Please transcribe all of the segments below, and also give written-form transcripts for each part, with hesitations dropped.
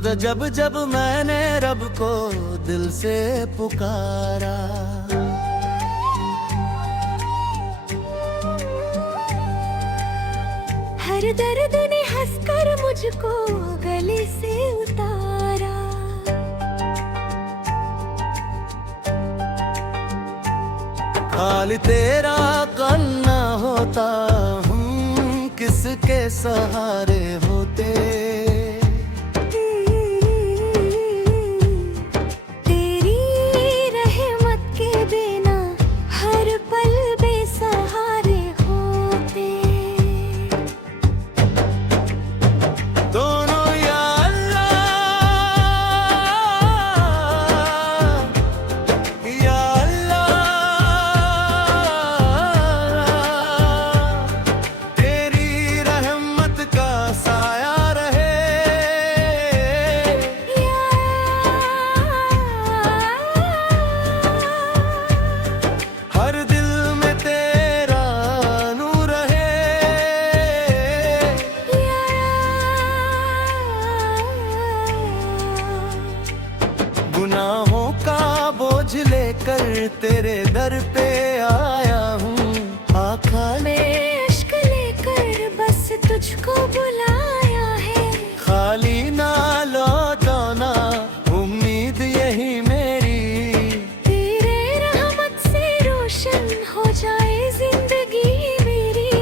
जब जब मैंने रब को दिल से पुकारा, हर दर्द ने हंसकर मुझको गले से उतारा। हाल तेरा करना होता, हम किसके सहारे होते। तेरी रहमत के बिना हर पल बेसहारे होते। दोनों या अल्लाह, या अल्लाह, तेरी रहमत का साया रहे। हर दिल में तेरा नूर रहे। गुनाहों का बोझ लेकर तेरे दर पे आया हूँ। आका ने मैं अश्क लेकर बस तुझको बुलाया है। खाली ना लौटाना, उम्मीद यही मेरी। तेरे रहमत से रोशन हो जाए जिंदगी मेरी।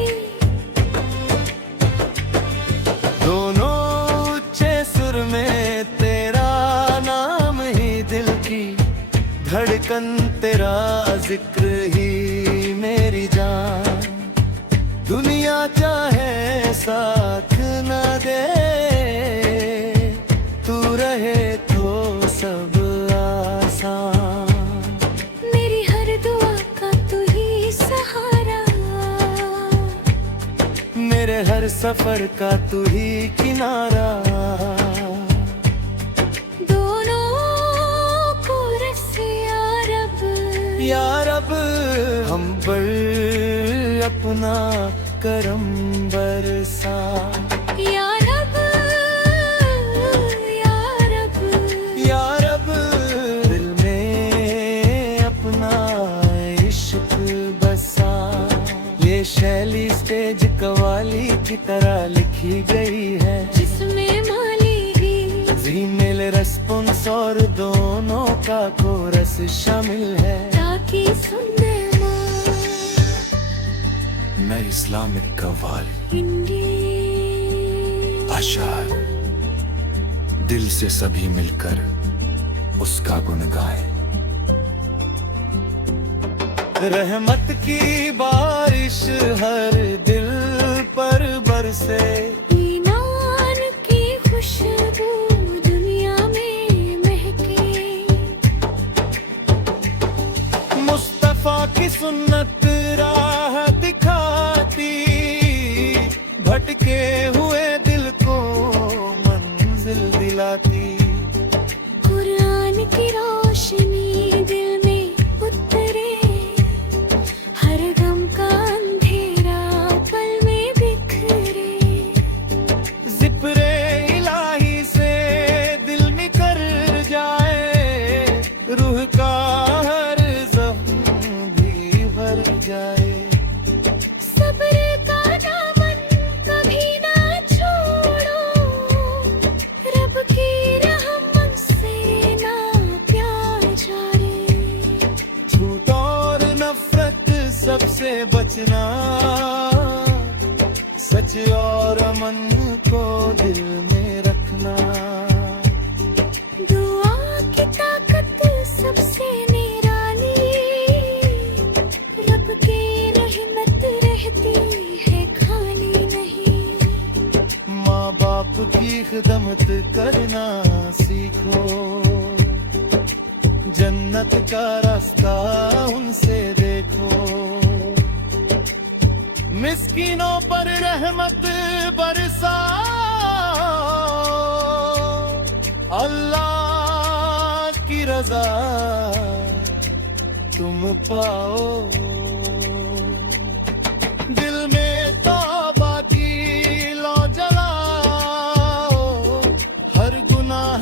दोनों ऊंचे सुर में तेरा नाम ही दिल की धड़कन, तेरा जिक्र ही मेरी जान। दुनिया चाहे साथ न दे, तू रहे तो सब आसान। मेरी हर दुआ का तू ही सहारा, मेरे हर सफर का तू ही किनारा। दोनों को रसे या रब, हम पर अपना करम बरसा। या रब, या रब, या रब, दिल में अपना इश्क बसा। ये शैली स्टेज कवाली की तरह लिखी गई है, जिसमें माली फीमेल रेस्पॉन्स और दोनों का कोरस शामिल है। ताकि सुनने मैं इस्लामिक कव्वाली अशार, दिल से सभी मिलकर उसका गुण गाएं। रहमत की बारिश हर दिल पर बरसे। ईमान की खुशबू दुनिया में महके। मुस्तफा की सुन्नत राह दिखाती, भटके हुए दिल को मंजिल दिलाती। कुरान की रोशनी दिल में उतरे, हर गम का अंधेरा पल में बिखरे। जिक्रे इलाही से दिल निकर जाए, रूह का हर ज़ख्म भी भर जाए। सब्र का दामन कभी ना छोड़ो, रब की रहमत से ना प्यार जाए। झूठ और नफरत सबसे बचना, सच और अमन को दिल में रखना। दुआ की ताकत सबसे निराली, रब की रहमत रहती है खाली नहीं। माँ बाप की खिदमत करना सीखो, जन्नत का रास्ता उनसे देखो। मिस्कीनों पर रहमत बरसाओ, अल्लाह की रजा तुम पाओ। दिल में तौबा की लौ जलाओ, हर गुनाह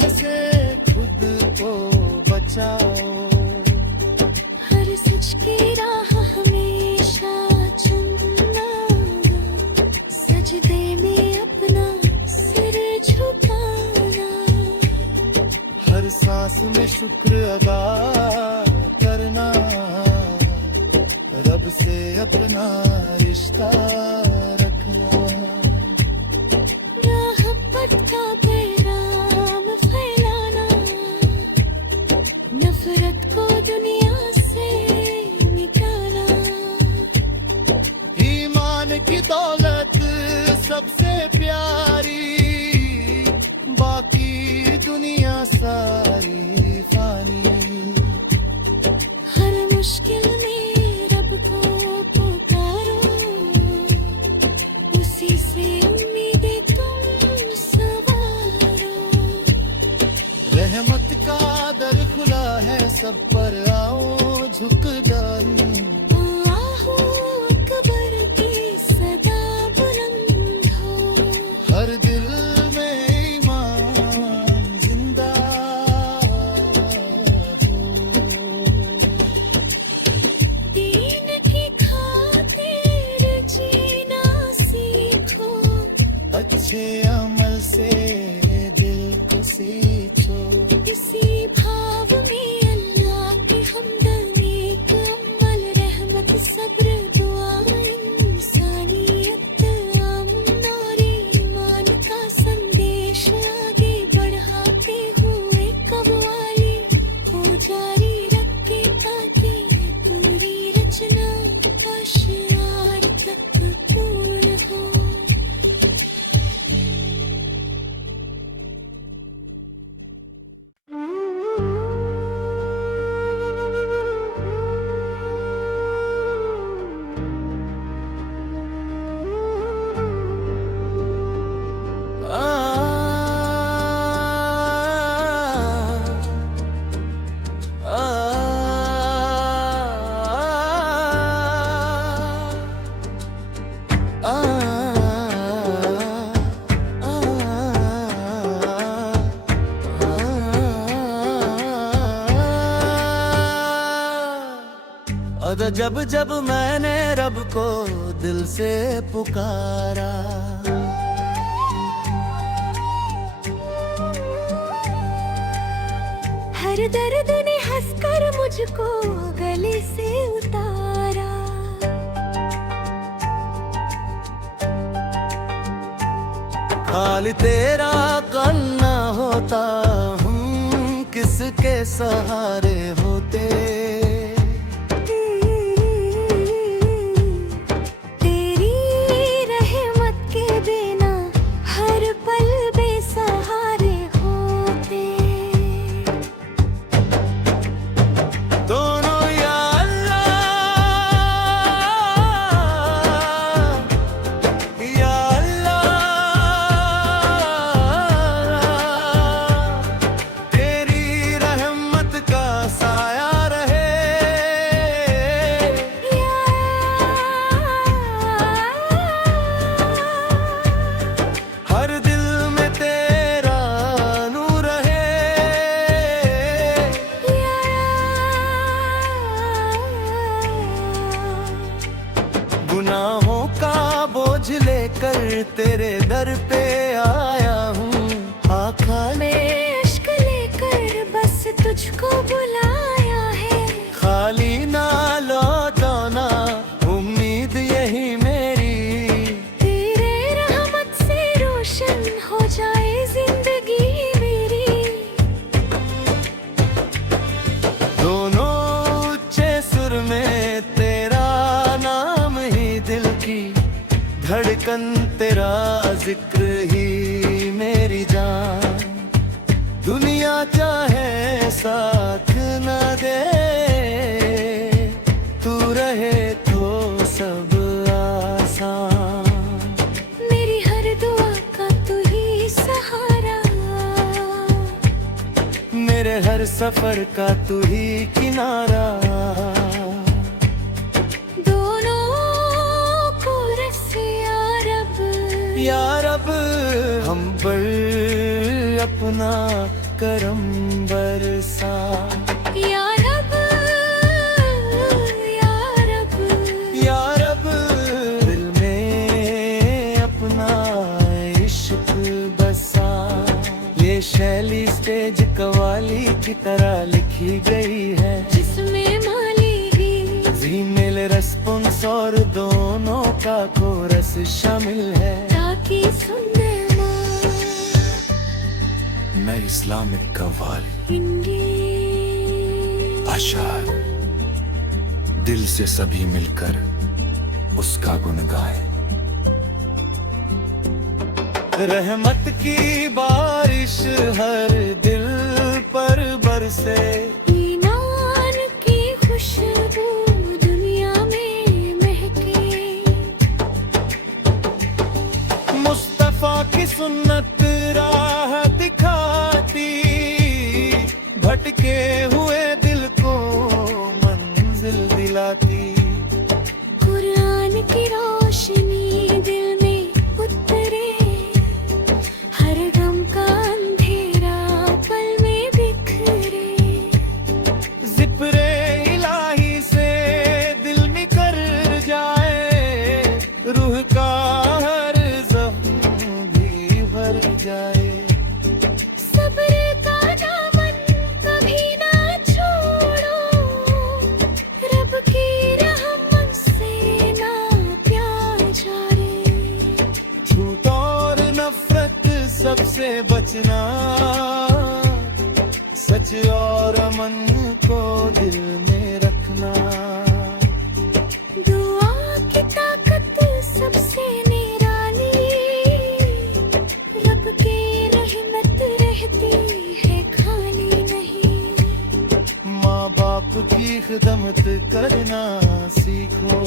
उसमें शुक्र अदा करना, रब से अपना रिश्ता रखना। मोहब्बत का पैगाम फैलाना, नफरत को दुनिया से मिटाना। ईमान की दौलत सबसे प्यारी, बाकी दुनिया सारी फानी। हर मुश्किल में रब को पुकारो, उसी से उम्मीदें तुम सवारो। रहमत का दर खुला है सब पर, आओ झुक जाओ। अल्लाहू अकबर की सदा बुलंद हो। हर दिल में ईमान जिंदा हो। दीन की खातिर जीना सीखो, अच्छे अमल से दिल को सींचो। इसी भाव में अल्लाह की हमदर्दी, अमल रहमत सब्र दुआ इंसानियत अमन और ईमान का संदेश आगे बढ़ाते हुए कव्वाली को जारी रखे, ताकि पूरी रचना अशआर तक पूर्ण हो। जब जब मैंने रब को दिल से पुकारा, हर दर्द ने हंसकर मुझको गले से उतारा। खाली तेरा करना होता, हम किसके सहारे होते। तेरी रहमत के बिना हर पल बेसहारे होते। दोनों या अल्लाह, या तेरी रहमत का साया रहे। हर दिल में तेरा नूर रहे। गुनाहों का बोझ लेकर तेरे दर पे आया हूँ। आखा मैं अश्क लेकर बस तुझको बुलाया है। खाली ना लौटाना, उम्मीद यही मेरी। तेरे रहमत से रोशन हो जाए जिंदगी मेरी। दोनों ऊंचे सुर में तेरा नाम ही दिल की धड़कन, तेरा जिक्र ही मेरी जान। दुनिया चाहे साथ न दे, तू रहे तो सब आसान। मेरी हर दुआ का तू ही सहारा, मेरे हर सफर का तू ही किनारा। दोनों को रस या रब हम पर अपना करम बरसा। या रब, या रब, या रब, दिल में अपना इश्क बसा। ये शैली स्टेज कवाली की तरह लिखी गई है, जिसमें माली फीमेल रेस्पॉन्स और दोनों का कोरस शामिल है। ताकि सुनने मैं इस्लामिक कव्वाली अशार दिल से सभी मिलकर उसका गुण गाए। रहमत की बारिश हर दिल पर बरसे, ईमान की खुशबू दुनिया में महके, मुस्तफा की सुन्नत राह दिखाती, भटके हुए दिल को मंजिल दिलाती। कुरान की रोशनी दिल में उतरे, हर गम का अंधेरा पल में बिखरे। जिक्रे इलाही से दिल निकर जाए, रूह का हर ज़ख्म भी भर जाए। सब्र का दामन कभी ना छोड़ो, रब की रहमत से ना प्यार जारे। झूठ और नफरत सबसे बचना, सच और अमन को दिल में रखना। दुआ की ताकत सबसे निराली, रब की रहमत रहती है खाली नहीं। माँ बाप की खिदमत करना सीखो,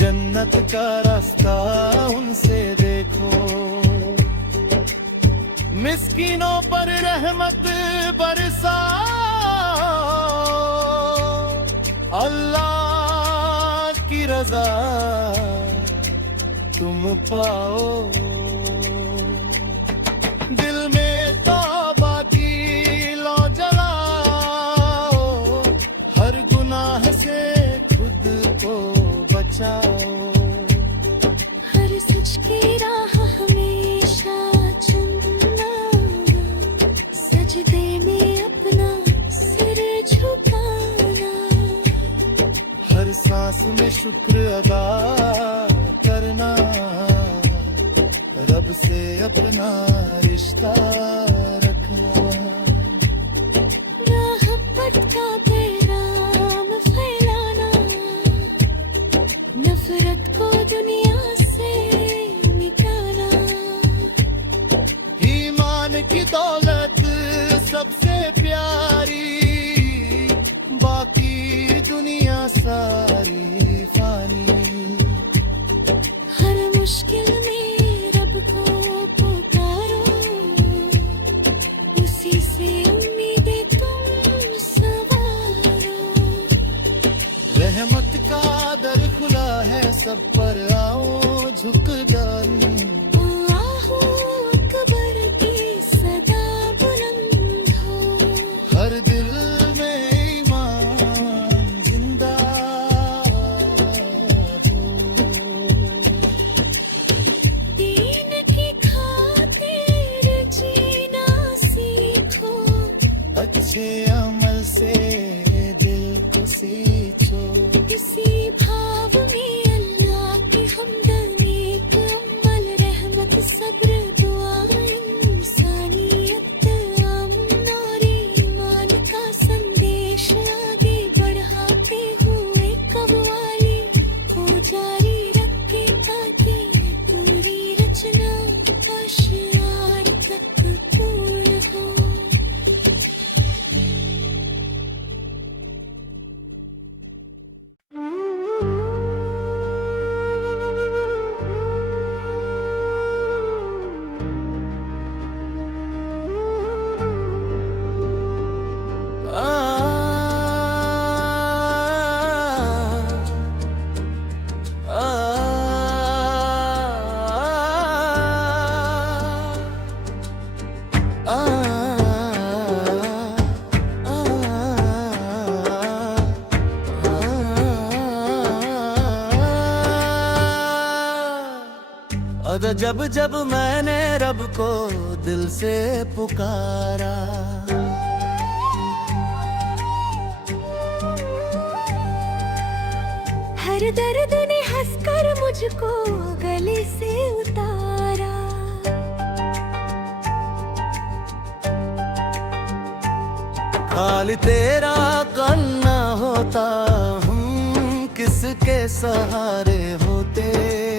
जन्नत का रास्ता उनसे देखो। मिस्कीनों पर रहमत बरसाओ, अल्लाह की रजा तुम पाओ। दिल में तौबा की लौ जलाओ, हर गुनाह से खुद को बचाओ। हर सच की राह हमेशा चुनना, सजदे में अपना सिर झुकाना। हर सांस में शुक्र अदा करना, रब से अपना रिश्ता रखना। राहत का पैगाम फैलाना, नफरत को दुनिया से मिटाना। ईमान की दौलत सबसे प्यारी, बाकी दुनिया सारी फानी। हर मुश्किल में रब को पुकारो, उसी से उम्मीदें तुम सवारो। रहमत का दर खुला है सब पर, आओ झुक जाऊं। अल्लाहू अकबर की सदा बुलंद हो, हर दिल में ईमान जिंदा हो। दीन की खातिर जीना सीखो, अच्छे अमल से दिल को सींचो। इसी भाव में अल्लाह की हमद नेक अमल और जब जब मैंने रब को दिल से पुकारा, हर दर्द ने हंसकर मुझको गले से उतारा। खाली तेरा करना होता, हम किसके सहारे होते।